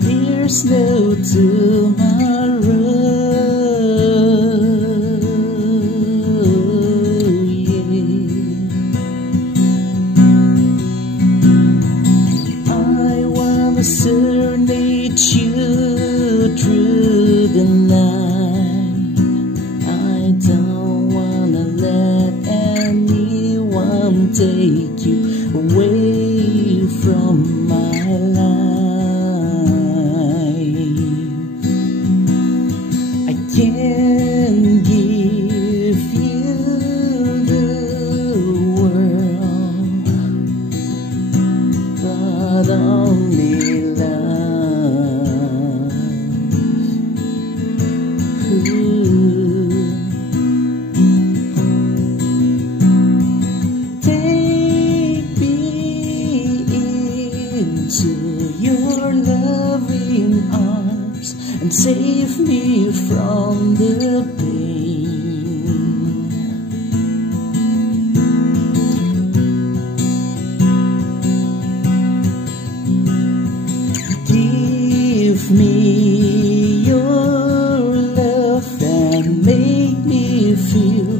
there's no tomorrow. Yeah. I wanna serenade you through the night. I don't wanna let anyone take you away from my life. I can give you the world, but only love. Take me into your loving arms and save me from the pain. Give me your love and make me feel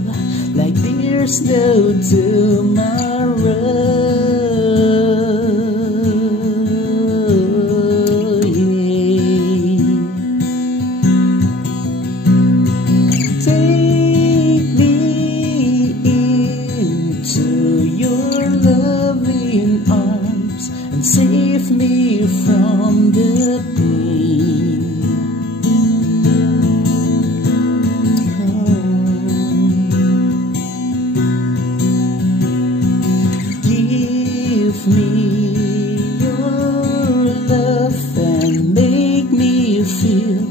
like there's no tomorrow. And save me from the pain. Give me your love and make me feel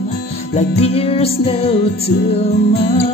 like there's no tomorrow.